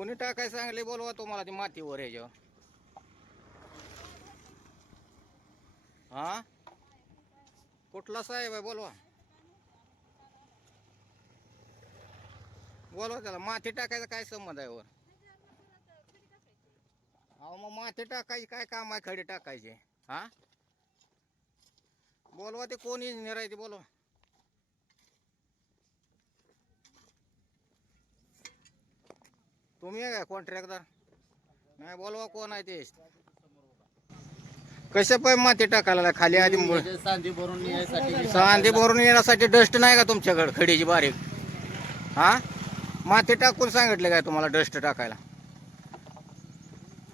कोणी टाकाय सांगले बोलवा तुम्हाला ती मातीवर याच्यावर. हा कुठला साहेब आहे बोलवा. बोलवा त्याला. माती टाकायचा काय संबंध आहे वर. अहो मग माती टाकायची काय काम आहे खडी टाकायचे. हा बोलवा ते कोण इंजिनियर आहे ते बोलवा. तुम्ही आहे का कॉन्ट्रॅक्टर. नाही बोलवा कोण आहे ते. कशा पाय माती टाकायला खाली आधी सांधी भरून यायसाठी सांधे भरून येण्यासाठी डस्ट नाही का तुमच्याकडे खडीची बारीक. हा माती टाकून सांगितले काय तुम्हाला डस्ट टाकायला.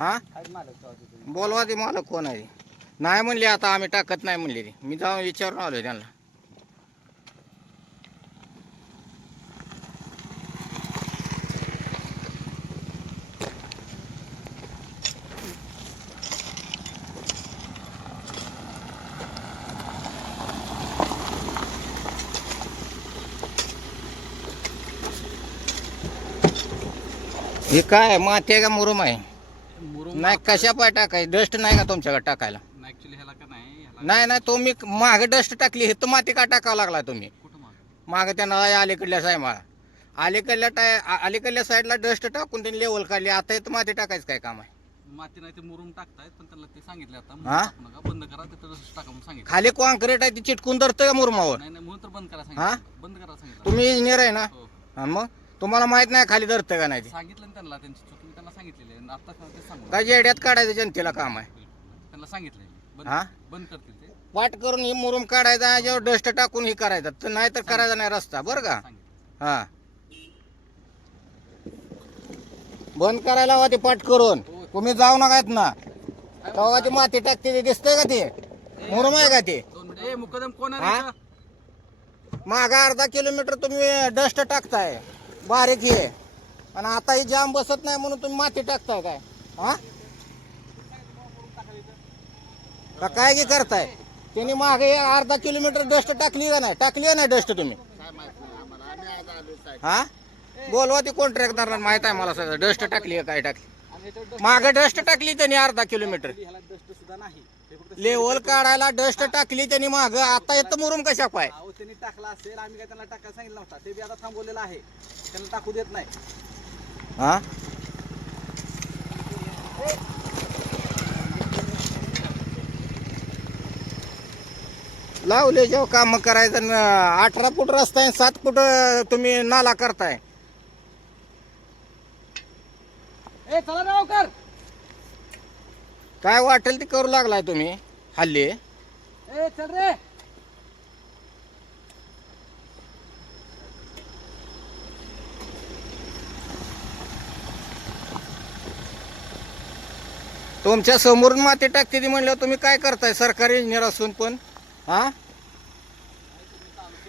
हा बोलवा ते मालक कोण आहे. नाही म्हणले आता आम्ही टाकत नाही म्हणले ती. मी जाऊन विचारून आलोय त्यांना. हे काय माती आहे का मुरुम आहे. नाही कशा पाय टाकायची डस्ट नाही का तुमच्याकडे टाकायला. ऍक्च्युली ह्याला का नाही नाही नाही तुम्ही मागे डस्ट टाकली हे तर माती का टाकावं लागला तुम्ही. मागे त्यांना अलीकडल्या सायमाळा अलीकडल्या साईडला डस्ट टाकून त्यांनी लेवल काढली. आता इथं माती टाकायचं काय काम आहे. माती नाही ते मुरुम टाकतायत पण त्याला ते सांगितले आता हा? नका बंद करा ते टाका म्हणून सांगितलं. खाली कॉन्क्रीट आहे ती चिटकून धरतं का मुरुमावर. नाही नाही म्हणून तर बंद करा हा? सांगितलं. बंद करा सांगितलं. तुम्ही इंजिनियर आहे ना. हो. हा मग तुम्हाला माहित नाही खाली धरतं का नाही ते. सांगितलं ना त्यांना त्यांची चुकी मी त्यांना सांगितलेली आहे. आता ते सांगू काय जेड्यात काढायचं जनतेला काम आहे. त्यांना सांगितलंय बंद हा बंद करतील ते वाट करून ही मुरुम काढायचा याच्यावर डस्ट टाकून ही करायचं तर नाही तर करायचा नाही रस्ता बरं का. सांगितलं. हा बंद करायला हवा ते पाठ करून. तुम्ही जाऊ नका ना तेव्हा ती माती टाकते ते दिसतंय का ते मुरुम आहे का ते. 2 मिनिट. ए मुकदम कोण आहे हा? रे? मागा अर्धा किलोमीटर तुम्ही डस्ट टाकताय बारीक हे आणि आता ही जाम बसत नाही म्हणून तुम्ही माती टाकताय काय. हा का काय की करताय. त्यांनी मागे अर्धा किलोमीटर डस्ट टाकली का नाही. टाकली का नाही डस्ट तुम्ही. हा बोलवा ती कॉन्ट्रॅक्टरला माहित आहे मला सगळं डस्ट टाकली का काय टाकली. आणि ह्याच्यावर dust- मागे डस्ट टाकली त्यांनी अर्धा किलोमीटर ह्याला डस्ट सुद्धा नाही ते फक्त लेवल काढायला डस्ट टाकली त्यांनी माग. आता येतं मुरुम कशा पाय. अहो त्यांनी टाकला असेल आम्ही काय त्यांना टाकायला सांगितलं नव्हता ते बी आता थांबवलेलं आहे त्यांना टाकू देत नाही. हा लावले जेव्हा काम करायचं 18 फूट रस्ता आहे 7 फूट तुम्ही नाला करताय. ए चला रावकर. काय वाटेल ते करू लागलाय तुम्ही हल्ली. ए चल रे. तुमच्या समोरून माती टाकते ती म्हणल्यावर तुम्ही काय करताय सरकारी इंजिनियर असून पण. हा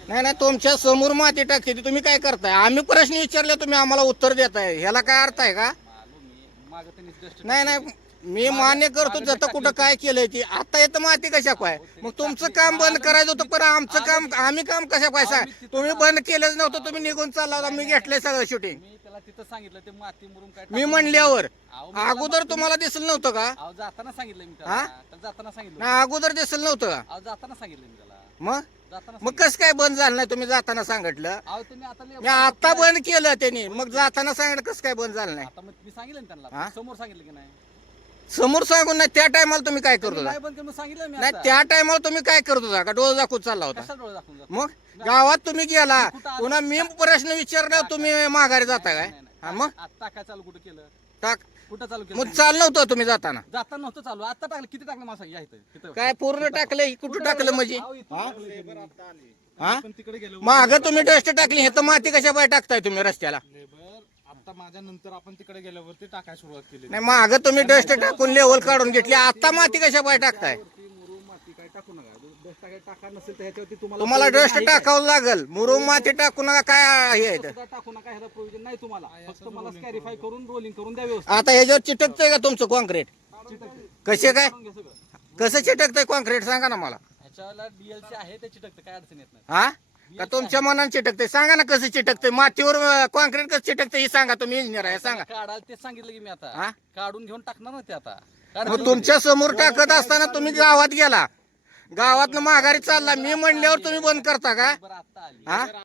नाही नाही तुमच्या समोर माती टाकते ती तुम्ही काय करताय. आम्ही प्रश्न विचारले तुम्ही आम्हाला उत्तर देताय. ह्याला काय अर्थ आहे का. आलो मी मागं त्यांनी डस्ट नाही नाही मी मान्य करतो जत कुठं काय केलंय ती. आता येतं माती कशा काय. मग तुमचं काम बंद करायचं होतं पण आमचं काम आम्ही काम कशा पैसा. तुम्ही बंद केलंच नव्हतं तुम्ही निघून चालला होता. मी घेतलंय सगळं शूटिंग. मी त्याला तिथं सांगितलं ते माती मुरुम काय मी म्हणल्यावर अहो, मी अगोदर तुम्हाला दिसलं नव्हतं का. अहो जाताना सांगितलं मी हा? त्याला जाताना सांगितलं. नाही अगोदर दिसलं नव्हतं का. अहो जाताना सांगितलं मी त्याला मग जाताना मग कसं काय बंद झालं नाही तुम्ही जाताना सांगितलं. अहो त्यांनी आता लय- मी आता बंद केलं त्यांनी मग जाताना सांगितलं कसं काय बंद झालं नाही. आता मग मी सांगितलं ना हा? त्यांना समोर सांगितलं की नाही. समोर सांगून नाही त्या टायमाला तुम्ही काय करत मी होता. नाही बंद करून सांगितलं मी नाही आता. त्या टायमाला तुम्ही काय करत होता का डोळा दाखवून चालला होता. कशाला डोळे दाखवून जातो? मग गावात तुम्ही गेला कुठं आलो? पुन्हा मी प्रश्न विचारला तुम्ही माघारी जाता काय. नाही, नाही. हा मग आता काय चालू कुठं केलं टाक कुठं चालू केलं मग चाल नव्हतं तुम्ही जाताना. जाताना नव्हतं चालू आता टाकलं किती टाकलं मला सांग या इथं तिथं काय पूर्ण टाकलं कुठं टाकलं म्हणजे. अहो, इथं हा? टाकलं ते. हा पण तिकडे गेलो माग तुम्ही डस्ट टाकली हे तर माती कशा पाय टाकताय तुम्ही रस्त्याला. लेबर आता माझ्या नंतर आपण तिकडे गेल्यावरती टाकायला सुरुवात केली नाही माग तुम्ही डस्ट टाकून लेवल काढून घेतली आता माती कशा पाय टाकताय. मुरुम माती काय टाकू नका डस्ट काय टाका नसेल तर ह्याच्यावरती तुम्हाला डस्ट टाकावं लागल. मुरुम माती टाकू नका काय हे आहे ते. सुद्धा टाकू नका ह्याला प्रोव्हिजन नाही तुम्हाला फक्त मला स्कॅरिफाय करून रोलिंग करून द्या व्यवस्थित आता ह्याच्यावर चिटकतंय का तुमचं कॉन्क्रीट. कसे काय करून घ्या सगळं कसं चिटकतंय कॉन्क्रीट सांगा ना मला. ह्याच्याला डीएलसी आहे ते चिटकतं काय अडचण येत नाही हा का तुमच्या मनाने चिटकते? सांगा ना कसं चिटकते, मातीवर कॉन्क्रीट कसं चिटकते हे सांगा. तुम्ही इंजिनियर आहे, सांगा. काढाल ते सांगितलं की मी आता हा? काढून घेऊन टाकणार ना ते आता मग तुमच्या समोर टाकत असताना तुम्ही गावात गेला, गावातनं माघारी चालला, मी म्हणल्यावर तुम्ही बंद करता का? बरं आता आली हा